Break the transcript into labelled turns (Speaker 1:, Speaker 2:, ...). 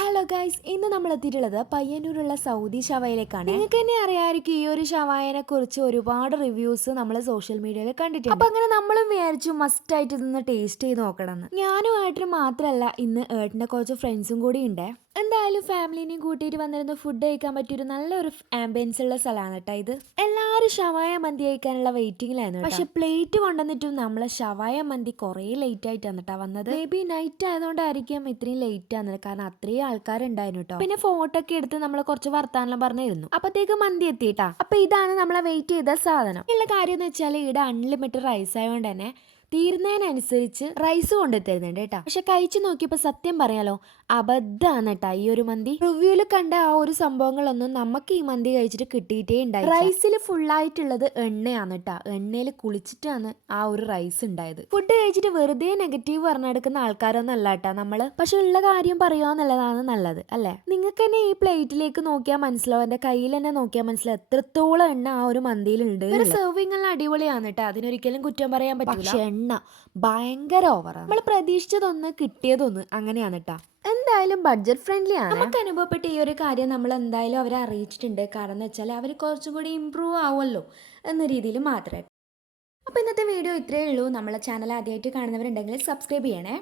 Speaker 1: Hello guys ഇന്ന് നമ്മൾ എത്തിയിട്ടുള്ളത് പയ്യന്നൂരുള്ള സൗദി ഷവായിലേക്കാണ്. നിങ്ങൾക്ക് തന്നെ അറിയാമായിരിക്കും ഈ ഒരു ഷവായനെ കുറിച്ച് ഒരുപാട് റിവ്യൂസ് നമ്മൾ സോഷ്യൽ മീഡിയയിൽ കണ്ടിട്ടുണ്ട്. അപ്പൊ അങ്ങനെ നമ്മളും വിചാരിച്ചു മസ്റ്റ് ആയിട്ട് ഇതൊന്ന് ടേസ്റ്റ് ചെയ്ത് നോക്കണം ഞാനും ഏട്ടനും മാത്രമല്ല ഇന്ന് ഏട്ടന്റെ കുറച്ച് ഫ്രണ്ട്സും കൂടി ഉണ്ട്. എന്തായാലും ഫാമിലിനെയും കൂട്ടിയിട്ട് വന്നിരുന്ന ഫുഡ് കഴിക്കാൻ പറ്റിയൊരു നല്ലൊരു ആംബിയൻസ് ഉള്ള സ്ഥലമാണ് കേട്ടോ ഇത്. എല്ലാവരും ഷവായ മന്തി കഴിക്കാനുള്ള വെയിറ്റിംഗിലായിരുന്നു പക്ഷെ പ്ലേറ്റ് കൊണ്ടുവന്നിട്ടും നമ്മളെ ഷവായ മന്തി കുറേ ലേറ്റ് ആയിട്ടാണ് കേട്ടോ വന്നത്. മേ ബി നൈറ്റ് ആയതുകൊണ്ടായിരിക്കും ഇത്രയും ലേറ്റ് ആണ് കാരണം അത്രയും ആൾക്കാരുണ്ടായിരുന്നു കേട്ടോ. പിന്നെ ഫോട്ടോ ഒക്കെ എടുത്ത് നമ്മൾ കുറച്ച് വർത്താനം പറഞ്ഞിരുന്നു. അപ്പത്തേക്ക് മന്തി എത്തിയിട്ടാ അപ്പൊ ഇതാണ് നമ്മളെ വെയിറ്റ് ചെയ്ത സാധനം. ഉള്ള കാര്യം എന്ന് വെച്ചാൽ ഇവിടെ അൺലിമിറ്റഡ് റൈസ് ആയതുകൊണ്ട് തന്നെ തീരുന്നതിനനുസരിച്ച് റൈസ് കൊണ്ടു തരുന്നുണ്ട് കേട്ടോ. പക്ഷെ കഴിച്ചു നോക്കിയപ്പോ സത്യം പറയാലോ അബദ്ധാണ് കേട്ടാ ഈ ഒരു മന്തി. റിവ്യൂൽ കണ്ട ആ ഒരു സംഭവങ്ങളൊന്നും നമുക്ക് ഈ മന്തി കഴിച്ചിട്ട് കിട്ടിയിട്ടേ ഉണ്ടായി റൈസിൽ ഫുള്ളായിട്ടുള്ളത് എണ്ണയാണ് കേട്ടാ എണ്ണയിൽ കുളിച്ചിട്ടാണ് ആ ഒരു റൈസ് ഉണ്ടായത്. ഫുഡ് കഴിച്ചിട്ട് വെറുതെ നെഗറ്റീവ് പറഞ്ഞെടുക്കുന്ന ആൾക്കാരൊന്നും അല്ല കേട്ടാ നമ്മൾ. പക്ഷെ ഉള്ള കാര്യം പറയുക നല്ലത് അല്ലേ? നിങ്ങൾക്ക് തന്നെ ഈ പ്ലേറ്റിലേക്ക് നോക്കിയാൽ മനസ്സിലാവും എന്റെ കയ്യിൽ തന്നെ നോക്കിയാൽ മനസ്സിലാവും എത്രത്തോളം എണ്ണ ആ ഒരു മന്തിയിലുണ്ട് സെർവിങ് എല്ലാം അടിപൊളിയാണ് കേട്ടോ അതിനൊരിക്കലും കുറ്റം പറയാൻ പറ്റില്ല പക്ഷെ എണ്ണ. ഭയങ്കര ഓവറാണ് നമ്മൾ പ്രതീക്ഷിച്ചതൊന്ന് കിട്ടിയതൊന്ന് അങ്ങനെയാണ് കേട്ടോ എന്തായാലും ബഡ്ജറ്റ് ഫ്രണ്ട്ലി ആണ്. നമുക്ക് അനുഭവപ്പെട്ട ഈ ഒരു കാര്യം നമ്മൾ എന്തായാലും അവരെ അറിയിച്ചിട്ടുണ്ട്. കാരണം എന്ന് വെച്ചാൽ അവർ കുറച്ചും കൂടി ഇമ്പ്രൂവ് ആവുമല്ലോ എന്ന രീതിയിൽ മാത്രമേ അപ്പോൾ ഇന്നത്തെ വീഡിയോ ഇത്രയേ ഉള്ളൂ. നമ്മളെ ചാനൽ ആദ്യമായിട്ട് കാണുന്നവരുണ്ടെങ്കിൽ സബ്സ്ക്രൈബ് ചെയ്യണേ.